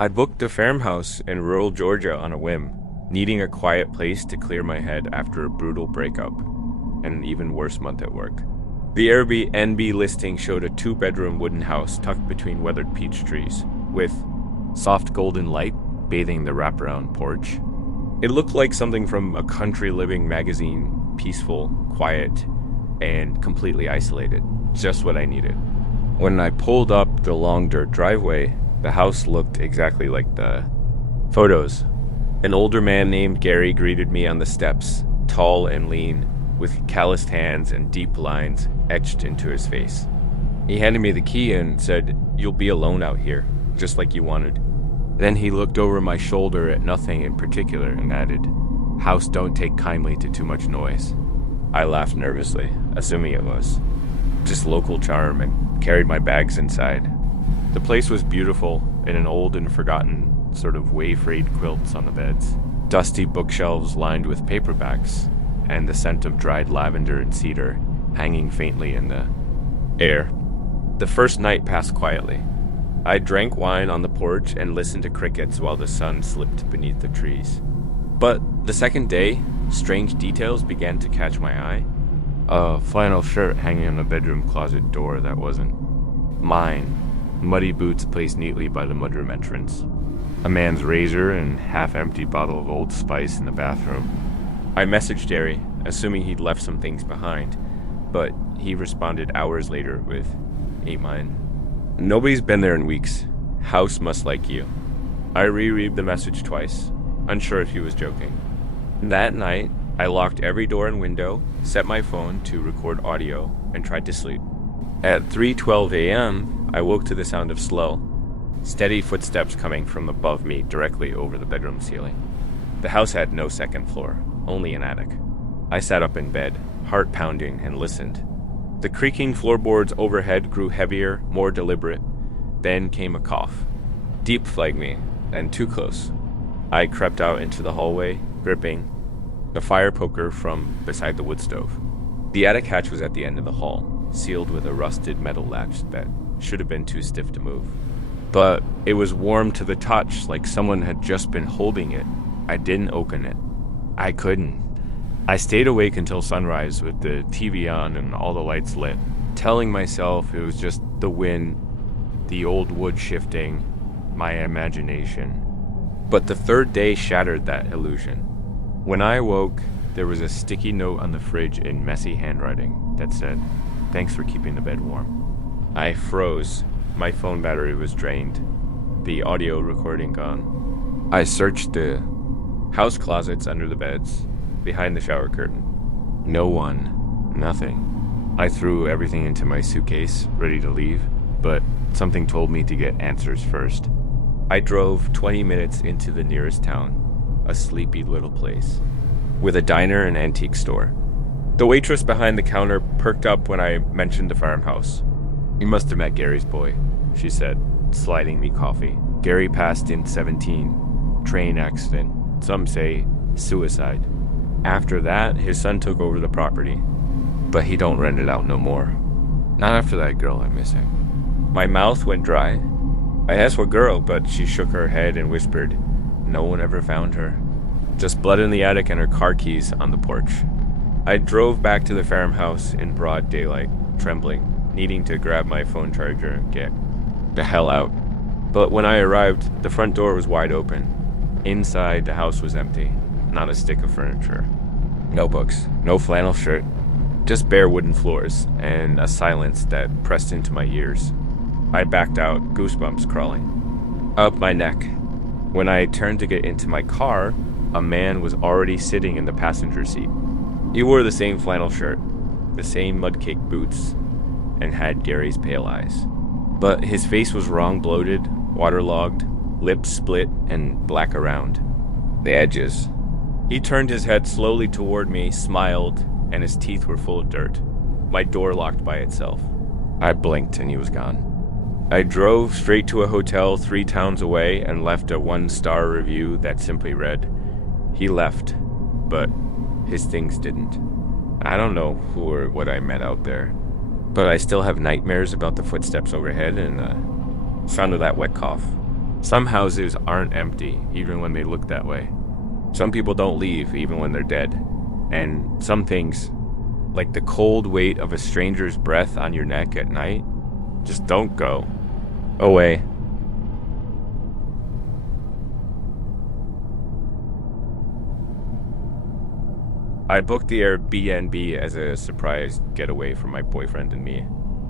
I'd booked a farmhouse in rural Georgia on a whim, needing a quiet place to clear my head after a brutal breakup and an even worse month at work. The Airbnb listing showed a 2-bedroom wooden house tucked between weathered peach trees, with soft golden light bathing the wraparound porch. It looked like something from a country living magazine, peaceful, quiet, and completely isolated. Just what I needed. When I pulled up the long dirt driveway, the house looked exactly like the photos. An older man named Gary greeted me on the steps, tall and lean, with calloused hands and deep lines etched into his face. He handed me the key and said, "You'll be alone out here, just like you wanted." Then he looked over my shoulder at nothing in particular and added, "House don't take kindly to too much noise." I laughed nervously, assuming it was just local charm, and carried my bags inside. The place was beautiful in an old and forgotten sort of wave-frayed quilts on the beds, dusty bookshelves lined with paperbacks, and the scent of dried lavender and cedar hanging faintly in the air. The first night passed quietly. I drank wine on the porch and listened to crickets while the sun slipped beneath the trees. But the second day, strange details began to catch my eye. A flannel shirt hanging on the bedroom closet door that wasn't mine. Muddy boots placed neatly by the mudroom entrance. A man's razor and half-empty bottle of Old Spice in the bathroom. I messaged Gary, assuming he'd left some things behind, but he responded hours later with, "Ain't mine. Nobody's been there in weeks. House must like you." I reread the message twice, unsure if he was joking. That night, I locked every door and window, set my phone to record audio, and tried to sleep. At 3:12 a.m., I woke to the sound of slow, steady footsteps coming from above me directly over the bedroom ceiling. The house had no second floor, only an attic. I sat up in bed, heart pounding, and listened. The creaking floorboards overhead grew heavier, more deliberate. Then came a cough. Deep flagged me, and too close. I crept out into the hallway, gripping the fire poker from beside the wood stove. The attic hatch was at the end of the hall, sealed with a rusted metal latch that should have been too stiff to move. But it was warm to the touch, like someone had just been holding it. I didn't open it. I couldn't. I stayed awake until sunrise with the TV on and all the lights lit, telling myself it was just the wind, the old wood shifting, my imagination. But the third day shattered that illusion. When I awoke, there was a sticky note on the fridge in messy handwriting that said, "Thanks for keeping the bed warm." I froze. My phone battery was drained, the audio recording gone. I searched the house closets under the beds, behind the shower curtain. No one, nothing. I threw everything into my suitcase, ready to leave, but something told me to get answers first. I drove 20 minutes into the nearest town, a sleepy little place, with a diner and antique store. The waitress behind the counter perked up when I mentioned the farmhouse. "You must have met Gary's boy," she said, sliding me coffee. "Gary passed in 17, train accident, some say suicide. After that, his son took over the property, but he don't rent it out no more. Not after that girl I'm missing." My mouth went dry. I asked what girl, but she shook her head and whispered, "No one ever found her. Just blood in the attic and her car keys on the porch." I drove back to the farmhouse in broad daylight, trembling, needing to grab my phone charger and get the hell out. But when I arrived, the front door was wide open. Inside, the house was empty, not a stick of furniture. No books, no flannel shirt, just bare wooden floors, and a silence that pressed into my ears. I backed out, goosebumps crawling up my neck. When I turned to get into my car, a man was already sitting in the passenger seat. He wore the same flannel shirt, the same mud-caked boots, and had Gary's pale eyes. But his face was wrong bloated, waterlogged, lips split, and black around the edges. He turned his head slowly toward me, smiled, and his teeth were full of dirt. My door locked by itself. I blinked and he was gone. I drove straight to a hotel 3 towns away and left a 1-star review that simply read, "He left, but his things didn't." I don't know who or what I met out there, but I still have nightmares about the footsteps overhead and the sound of that wet cough. Some houses aren't empty, even when they look that way. Some people don't leave, even when they're dead. And some things, like the cold weight of a stranger's breath on your neck at night, just don't go away. I booked the Airbnb as a surprise getaway for my boyfriend and me.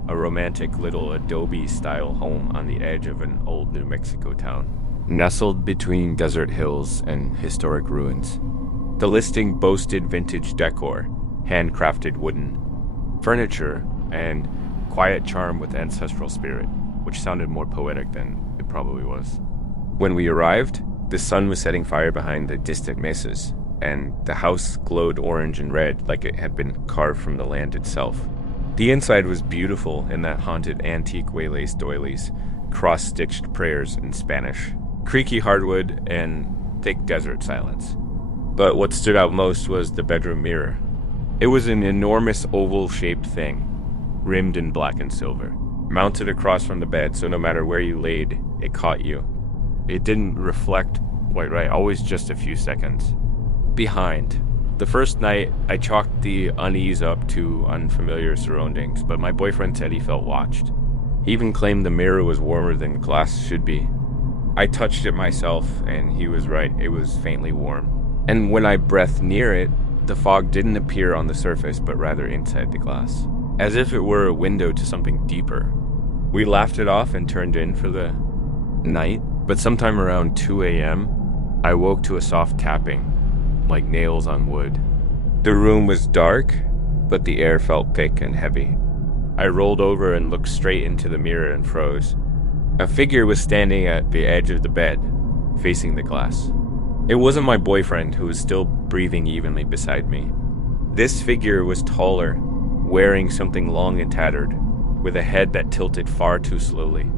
A romantic little Adobe-style home on the edge of an old New Mexico town, nestled between desert hills and historic ruins. The listing boasted vintage decor, handcrafted wooden furniture, and quiet charm with ancestral spirit, which sounded more poetic than it probably was. When we arrived, the sun was setting fire behind the distant mesas, and the house glowed orange and red like it had been carved from the land itself. The inside was beautiful in that haunted antique way-laced doilies, cross-stitched prayers in Spanish, creaky hardwood, and thick desert silence. But what stood out most was the bedroom mirror. It was an enormous oval-shaped thing, rimmed in black and silver, mounted across from the bed so no matter where you laid, it caught you. It didn't reflect quite right, always just a few seconds. Behind. The first night, I chalked the unease up to unfamiliar surroundings, but my boyfriend said he felt watched. He even claimed the mirror was warmer than glass should be. I touched it myself, and he was right, it was faintly warm. And when I breathed near it, the fog didn't appear on the surface, but rather inside the glass, as if it were a window to something deeper. We laughed it off and turned in for the night, but sometime around 2 a.m., I woke to a soft tapping, like nails on wood. The room was dark, but the air felt thick and heavy. I rolled over and looked straight into the mirror and froze. A figure was standing at the edge of the bed, facing the glass. It wasn't my boyfriend, who was still breathing evenly beside me. This figure was taller, wearing something long and tattered, with a head that tilted far too slowly.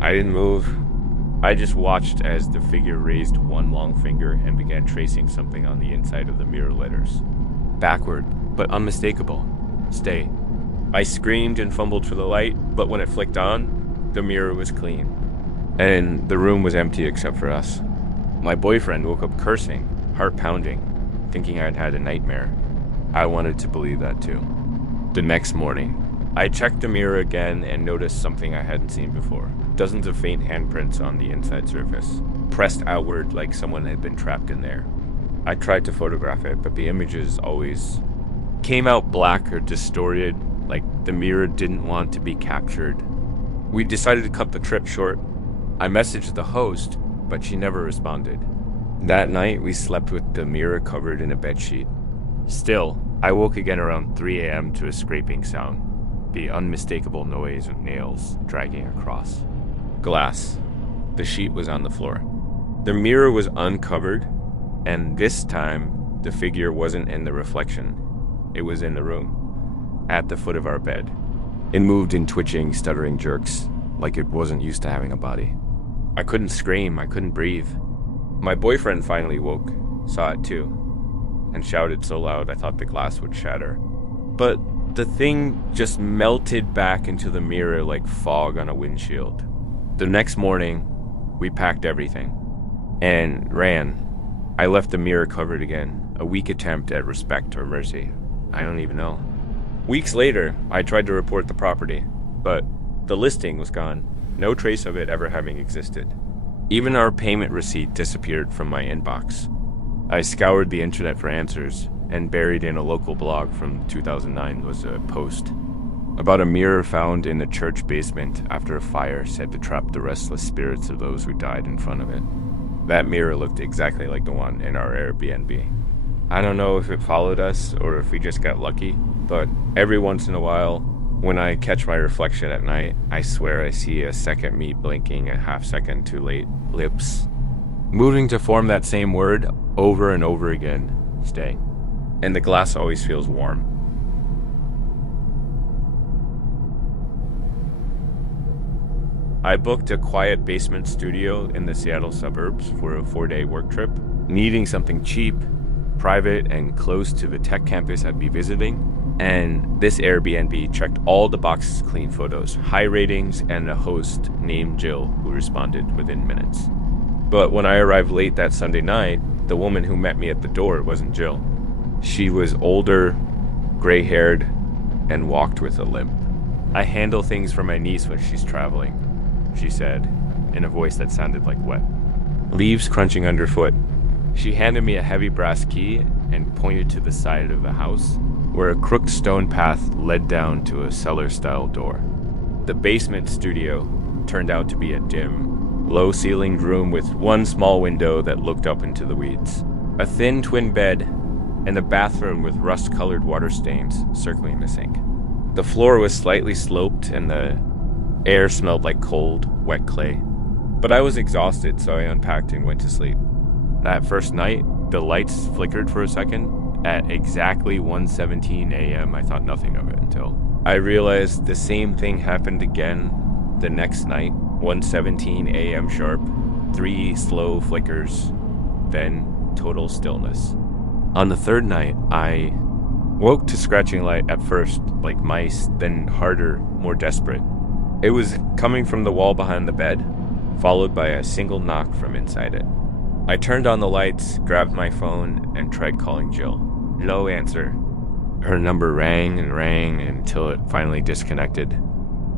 I didn't move. I just watched as the figure raised one long finger and began tracing something on the inside of the mirror letters. Backward, but unmistakable. Stay. I screamed and fumbled for the light, but when it flicked on, the mirror was clean. And the room was empty except for us. My boyfriend woke up cursing, heart pounding, thinking I'd had a nightmare. I wanted to believe that too. The next morning, I checked the mirror again and noticed something I hadn't seen before. Dozens of faint handprints on the inside surface, pressed outward like someone had been trapped in there. I tried to photograph it, but the images always came out black or distorted, like the mirror didn't want to be captured. We decided to cut the trip short. I messaged the host, but she never responded. That night, we slept with the mirror covered in a bedsheet. Still, I woke again around 3 a.m. to a scraping sound, the unmistakable noise of nails dragging across. Glass. The sheet was on the floor. The mirror was uncovered, and this time, the figure wasn't in the reflection. It was in the room, at the foot of our bed. It moved in twitching, stuttering jerks, like it wasn't used to having a body. I couldn't scream, I couldn't breathe. My boyfriend finally woke, saw it too, and shouted so loud I thought the glass would shatter. But the thing just melted back into the mirror like fog on a windshield. The next morning, we packed everything and ran. I left the mirror covered again, a weak attempt at respect or mercy. I don't even know. Weeks later, I tried to report the property, but the listing was gone. No trace of it ever having existed. Even our payment receipt disappeared from my inbox. I scoured the internet for answers, and buried in a local blog from 2009 was a post about a mirror found in a church basement after a fire said to trap the restless spirits of those who died in front of it. That mirror looked exactly like the one in our Airbnb. I don't know if it followed us or if we just got lucky, but every once in a while, when I catch my reflection at night, I swear I see a second me blinking a half second too late, lips moving to form that same word over and over again, stay. And the glass always feels warm. I booked a quiet basement studio in the Seattle suburbs for a 4-day work trip, needing something cheap, private, and close to the tech campus I'd be visiting. And this Airbnb checked all the boxes clean photos, high ratings, and a host named Jill who responded within minutes. But when I arrived late that Sunday night, the woman who met me at the door wasn't Jill. She was older, gray-haired, and walked with a limp. "I handle things for my niece when she's traveling," she said, in a voice that sounded like wet. Leaves crunching underfoot. She handed me a heavy brass key and pointed to the side of the house, where a crooked stone path led down to a cellar-style door. The basement studio turned out to be a dim, low-ceilinged room with one small window that looked up into the weeds. A thin twin bed, and a bathroom with rust-colored water stains circling the sink. The floor was slightly sloped, and the air smelled like cold, wet clay. But I was exhausted, so I unpacked and went to sleep. That first night, the lights flickered for a second. At exactly 1:17 a.m., I thought nothing of it until I realized the same thing happened again the next night, 1:17 a.m. sharp. 3 slow flickers, then total stillness. On the third night, I woke to scratching light at first, like mice, then harder, more desperate. It was coming from the wall behind the bed, followed by a single knock from inside it. I turned on the lights, grabbed my phone, and tried calling Jill. No answer. Her number rang and rang until it finally disconnected.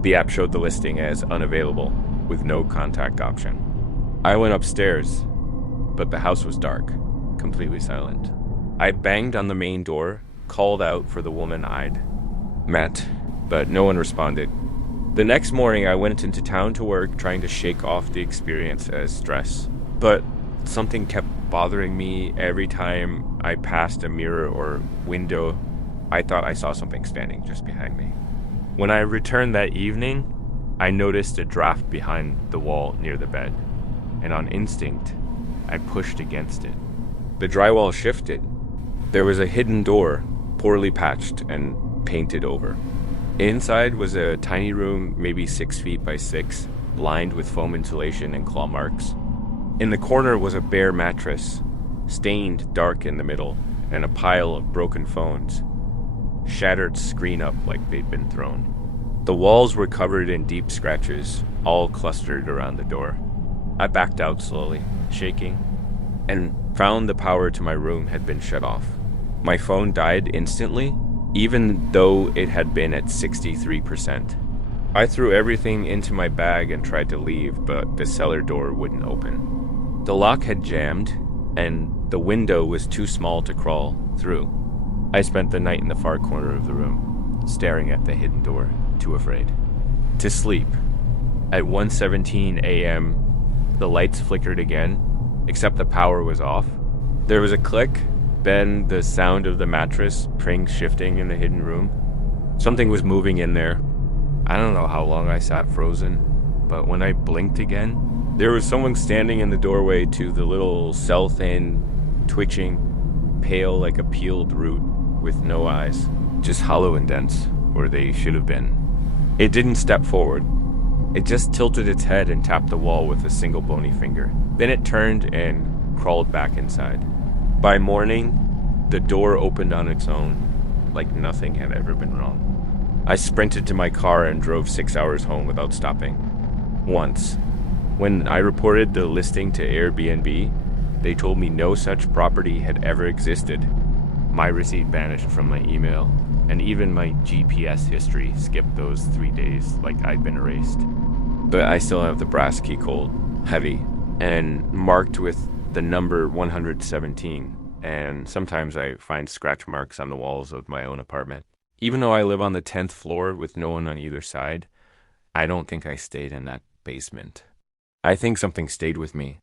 The app showed the listing as unavailable, with no contact option. I went upstairs, but the house was dark, completely silent. I banged on the main door, called out for the woman I'd met, but no one responded. The next morning, I went into town to work, trying to shake off the experience as stress. But something kept bothering me every time I passed a mirror or window. I thought I saw something standing just behind me. When I returned that evening, I noticed a draft behind the wall near the bed, and on instinct, I pushed against it. The drywall shifted. There was a hidden door, poorly patched and painted over. Inside was a tiny room, maybe 6 feet by 6, lined with foam insulation and claw marks. In the corner was a bare mattress, stained dark in the middle, and a pile of broken phones, shattered screen up like they'd been thrown. The walls were covered in deep scratches, all clustered around the door. I backed out slowly, shaking, and found the power to my room had been shut off. My phone died instantly, even though it had been at 63%. I threw everything into my bag and tried to leave, but the cellar door wouldn't open. The lock had jammed, and the window was too small to crawl through. I spent the night in the far corner of the room, staring at the hidden door, too afraid to sleep. At 1:17 a.m., the lights flickered again, except the power was off. There was a click, then the sound of the mattress springs shifting in the hidden room. Something was moving in there. I don't know how long I sat frozen, but when I blinked again, there was someone standing in the doorway to the little cell-thin, twitching, pale like a peeled root with no eyes, just hollow and dense where they should have been. It didn't step forward. It just tilted its head and tapped the wall with a single bony finger. Then it turned and crawled back inside. By morning, the door opened on its own, like nothing had ever been wrong. I sprinted to my car and drove 6 hours home without stopping. Once, when I reported the listing to Airbnb, they told me no such property had ever existed. My receipt vanished from my email, and even my GPS history skipped those 3 days like I'd been erased. But I still have the brass key cold, heavy, and marked with the number 117, and sometimes I find scratch marks on the walls of my own apartment. Even though I live on the 10th floor with no one on either side, I don't think I stayed in that basement. I think something stayed with me.